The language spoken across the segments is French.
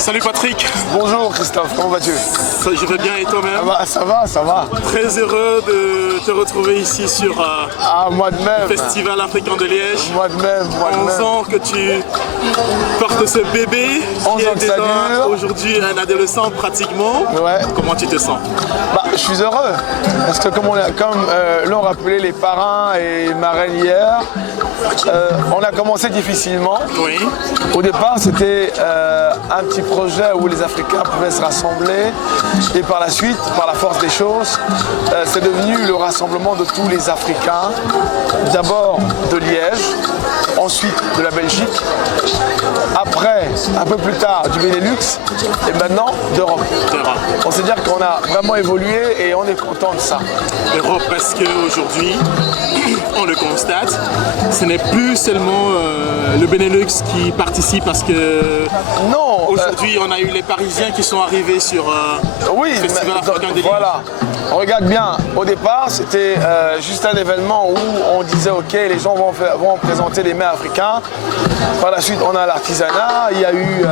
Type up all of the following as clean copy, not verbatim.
Salut Patrick. Bonjour Christophe, comment vas-tu? Je vais bien et toi-même? Ça va. Très heureux de te retrouver ici sur moi de même. le Festival africain de Liège. Moi de même. 11 ans que tu portes ce bébé qui est déjà aujourd'hui un adolescent pratiquement. Ouais. Comment tu te sens? Je suis heureux parce que comme l'ont rappelé les parrains et marraines hier, on a commencé difficilement. Oui. Au départ, c'était un petit projet où les Africains pouvaient se rassembler et par la suite, par la force des choses, c'est devenu le rassemblement de tous les Africains, d'abord de Liège, ensuite de la Belgique, après, un peu plus tard, du Benelux et maintenant d'Europe. On sait dire qu'on a vraiment évolué et on est content de ça. Europe parce qu'aujourd'hui, on le constate, ce n'est plus seulement le Benelux qui participe parce que non, aujourd'hui on a eu les Parisiens qui sont arrivés sur oui, le Festival africain de Liège. Voilà. Regarde bien, au départ c'était juste un événement où on disait ok, les gens vont présenter les mets africains. Par la suite on a l'artisanat, il y a eu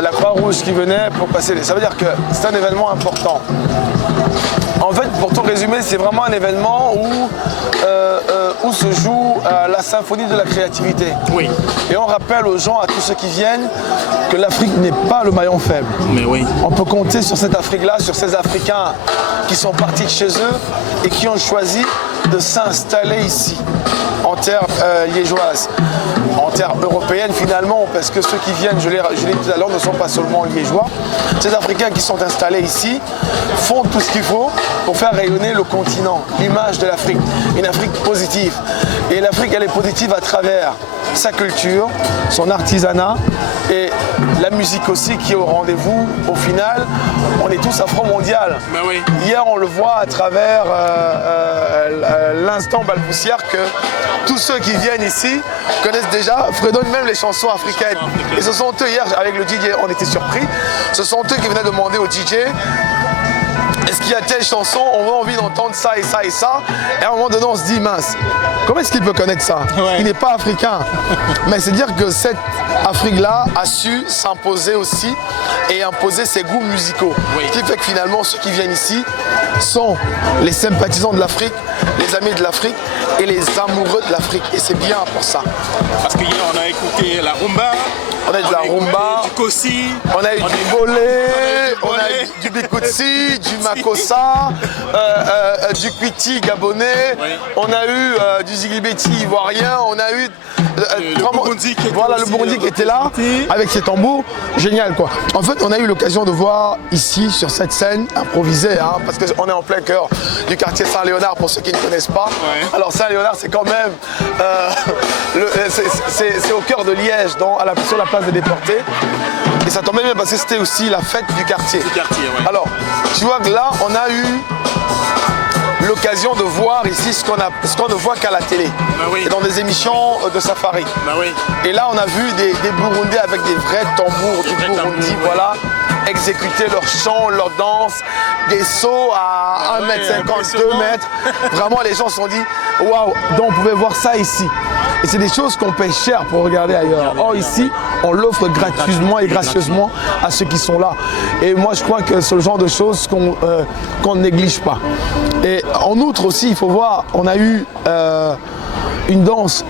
la Croix-Rouge qui venait pour passer les... Ça veut dire que c'est un événement important. En fait, pour tout résumer, c'est vraiment un événement où se joue la symphonie de la créativité. Oui. Et on rappelle aux gens, à tous ceux qui viennent, que l'Afrique n'est pas le maillon faible. Mais oui. On peut compter sur cette Afrique-là, sur ces Africains qui sont partis de chez eux et qui ont choisi de s'installer ici, en terre liégeoise, en terre européenne finalement, parce que ceux qui viennent, je l'ai dit tout à l'heure, ne sont pas seulement liégeois. Ces Africains qui sont installés ici font tout ce qu'il faut pour faire rayonner le continent, l'image de l'Afrique, une Afrique positive. Et l'Afrique, elle est positive à travers sa culture, son artisanat et la musique aussi qui est au rendez-vous. Au final, on est tous afro-mondial. Ben oui. Hier, on le voit à travers l'instant balbutiaire que tous ceux qui viennent ici connaissent déjà, fredonnent même les chansons africaines. Et ce sont eux, hier, avec le DJ, on était surpris, ce sont eux qui venaient demander au DJ est-ce qu'il y a telle chanson, on a envie d'entendre ça et ça et ça. Et à un moment donné, on se dit, mince, comment est-ce qu'il peut connaître ça? Ouais. Il n'est pas africain. Mais c'est dire que cette Afrique-là a su s'imposer aussi et imposer ses goûts musicaux. Oui. Ce qui fait que finalement, ceux qui viennent ici sont les sympathisants de l'Afrique, les amis de l'Afrique et les amoureux de l'Afrique. Et c'est bien pour ça. Parce qu'hier, on a écouté la rumba. On a eu de la rumba, du Kossi, on a eu du bolé, on a eu du bikutsi, du makossa, du kwiti gabonais, Oui. on a eu du zigibeti ivoirien, on a eu le Burundi qui était voilà, le aussi, Burundi qui était là représenté. avec ses tambours, génial quoi. En fait, on a eu l'occasion de voir ici sur cette scène improvisée, hein, parce qu'on est en plein cœur du quartier Saint-Léonard pour ceux qui ne connaissent pas. Ouais. Alors Saint-Léonard, c'est quand même c'est au cœur de Liège, sur la place des déportés. Et ça tombait bien parce que c'était aussi la fête du quartier. Ouais. Alors, tu vois que là, on a eu l'occasion de voir ici ce qu'on ne voit qu'à la télé. Bah oui. Et dans des émissions de safari. Bah oui. Et là, on a vu des Burundais avec des vrais tambours du vrais Burundi, tambours, ouais. voilà, exécuter leur chant, leur danse, des sauts à 1 mètre 50, 2 mètres. Vraiment, les gens se sont dit, waouh, donc on pouvait voir ça ici. Et c'est des choses qu'on paye cher pour regarder ailleurs. Or ici, on l'offre gratuitement et gracieusement à ceux qui sont là. Et moi, je crois que c'est le genre de choses qu'on ne néglige pas. Et en outre aussi, il faut voir, on a eu une danse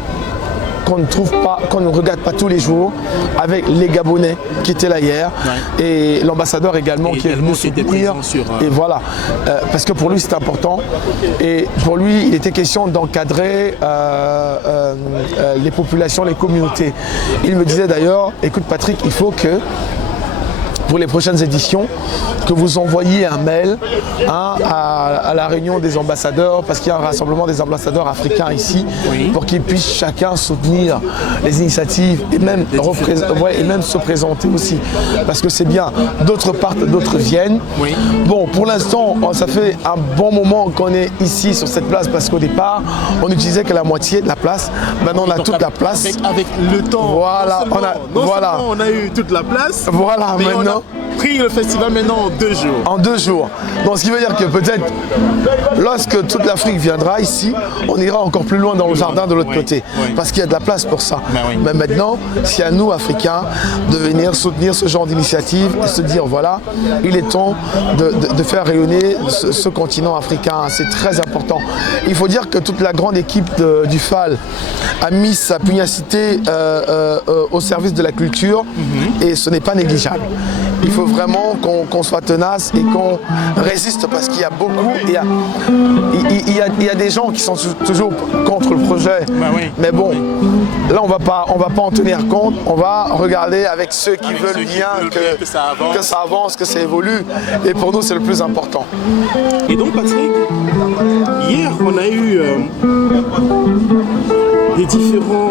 qu'on ne trouve pas, qu'on ne regarde pas tous les jours, avec les Gabonais qui étaient là hier, ouais. Et l'ambassadeur également qui est venu soutenir. Et voilà, parce que pour lui c'est important. Et pour lui, il était question d'encadrer les populations, les communautés. Il me disait d'ailleurs, écoute Patrick, il faut que pour les prochaines éditions, que vous envoyiez un mail à la réunion des ambassadeurs, parce qu'il y a un rassemblement des ambassadeurs africains ici, oui. Pour qu'ils puissent chacun soutenir les initiatives et même, se présenter aussi. Parce que c'est bien, d'autres partent, d'autres viennent. Oui. Bon, pour l'instant, ça fait un bon moment qu'on est ici sur cette place, parce qu'au départ, on n'utilisait que la moitié de la place. Maintenant, on a toute la place. Avec le temps, voilà, on a eu toute la place. Voilà, maintenant. pris le festival maintenant en 2 jours. En 2 jours. Donc ce qui veut dire que peut-être lorsque toute l'Afrique viendra ici, on ira encore plus loin dans le jardin de l'autre côté. Parce qu'il y a de la place pour ça. Mais maintenant, c'est à nous, Africains, de venir soutenir ce genre d'initiative et se dire, voilà, il est temps de faire rayonner ce continent africain. C'est très important. Il faut dire que toute la grande équipe du FAL a mis sa pugnacité au service de la culture et ce n'est pas négligeable. Il faut vraiment qu'on soit tenace et qu'on résiste parce qu'il y a beaucoup, il y a des gens qui sont toujours contre le projet. Mais bon, là on va pas en tenir compte, on va regarder avec ceux qui veulent bien que ça avance, que ça évolue. Et pour nous c'est le plus important. Et donc Patrick, hier on a eu des différents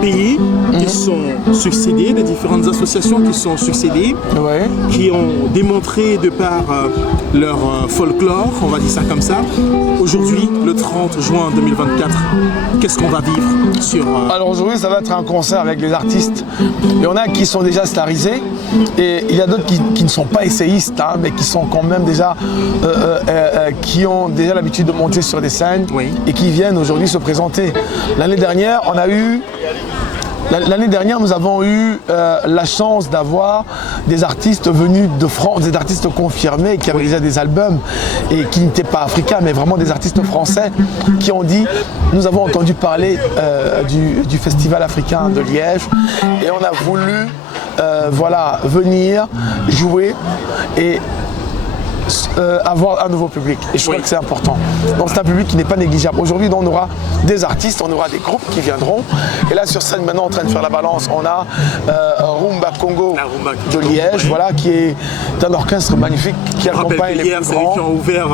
pays qui sont succédés, des différentes associations qui sont succédées, qui ont démontré de par leur folklore, on va dire ça comme ça. Aujourd'hui, le 30 juin 2024, qu'est-ce qu'on va vivre sur... Alors aujourd'hui, ça va être un concert avec les artistes. Il y en a qui sont déjà starisés et il y a d'autres qui ne sont pas essayistes, hein, mais qui sont quand même déjà, qui ont déjà l'habitude de monter sur des scènes et qui viennent aujourd'hui se présenter. L'année dernière, nous avons eu la chance d'avoir des artistes venus de France, des artistes confirmés qui avaient déjà des albums et qui n'étaient pas africains, mais vraiment des artistes français qui ont dit « Nous avons entendu parler du Festival africain de Liège et on a voulu venir jouer et avoir un nouveau public. Et je crois que c'est important. Donc c'est un public qui n'est pas négligeable. Aujourd'hui, on aura des artistes, on aura des groupes qui viendront. Et là, sur scène, maintenant, en train de faire la balance, on a Rumba Congo de Liège, voilà, qui est un orchestre magnifique qui accompagne les plus grands. Qui ont ouvert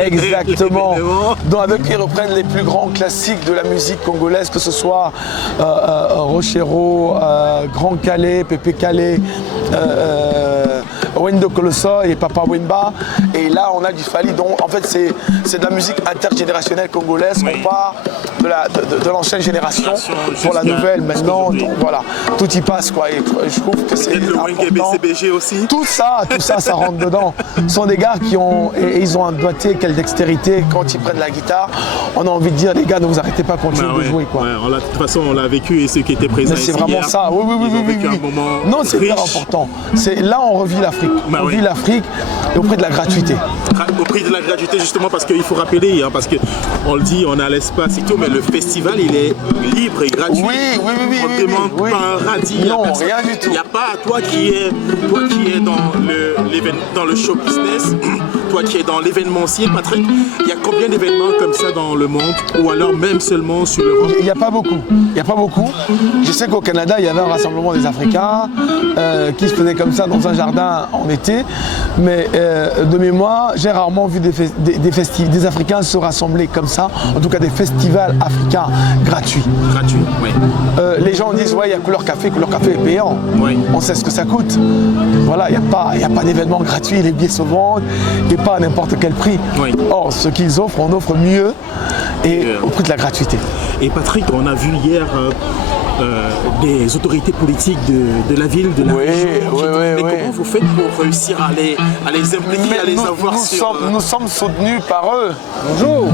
exactement. Donc avec qui ils reprennent les plus grands classiques de la musique congolaise, que ce soit Rochero, Grand Calais, Pépé Calais, Wendo Colosso et Papa Wemba. Et là, on a du Fally. Donc, en fait, c'est de la musique intergénérationnelle congolaise. On part de l'ancienne génération pour la nouvelle maintenant. Donc, voilà, tout y passe, quoi. Et je trouve que c'est important. BCBG aussi. Tout ça, ça rentre dedans. Ce sont des gars qui ont, et ils ont un doigté, quelle dextérité quand ils prennent la guitare. On a envie de dire, les gars, ne vous arrêtez pas, continuez de jouer, quoi. De toute façon, on l'a vécu et ceux qui étaient présents. C'est vraiment hier, ça. Oui. Non, c'est hyper important. Là, on revit l'Afrique. On vit l'Afrique et au prix de la gratuité. Au prix de la gratuité, justement, parce qu'il faut rappeler, parce qu'on le dit, on a l'espace et tout, mais le festival, il est libre et gratuit. Oui. On ne demande pas un radis. Non, rien du tout. Il n'y a pas toi qui es dans le show business, toi qui es dans l'événementiel, Patrick, il y a combien d'événements comme ça dans le monde, ou alors même seulement sur l'Europe? Il n'y a pas beaucoup. Je sais qu'au Canada, il y avait un rassemblement des Africains qui se faisait comme ça dans un jardin en été, mais de mémoire, j'ai rarement vu des Africains se rassembler comme ça, en tout cas des festivals africains gratuits. Les gens disent, ouais, il y a Couleur Café est payant. On sait ce que ça coûte. Voilà, il n'y a pas d'événement gratuit, les billets se vendent et pas à n'importe quel prix. Or, ce qu'ils offrent, on offre mieux et au prix de la gratuité. Et Patrick, on a vu hier des autorités politiques de la ville, de la région. Mais comment vous faites pour réussir à les impliquer, à les avoir nous sommes soutenus par eux.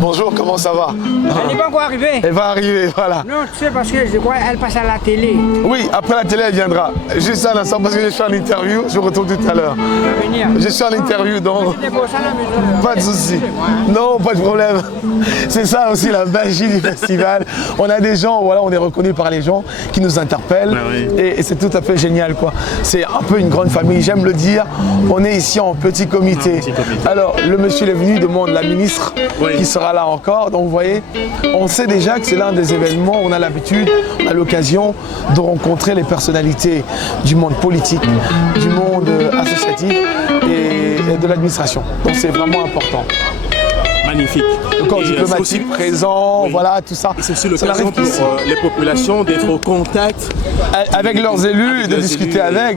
Bonjour, comment ça va? Elle n'est pas encore arrivée. Elle va arriver, voilà. Non, tu sais, parce que je crois qu'elle passe à la télé. Oui, après la télé, elle viendra. Juste un instant, parce que je suis en interview, je retourne tout à l'heure. Je suis en interview, donc... Pas de souci. Non, pas de problème. C'est ça aussi la magie du festival. On a des gens, voilà, on est reconnus par les gens qui nous interpellent et c'est tout à fait génial, quoi. C'est un peu une grande famille, j'aime le dire. On est ici en petit comité. Alors, le monsieur est venu, il demande la ministre qui sera là encore. Donc, vous voyez, on sait déjà que c'est l'un des événements où on a l'habitude, on a l'occasion de rencontrer les personnalités du monde politique, du monde associatif et de l'administration. Donc, c'est vraiment important. Magnifique. Le corps diplomatique présent, voilà, tout ça. C'est aussi l'occasion pour les populations d'être au contact avec leurs élus et de discuter avec.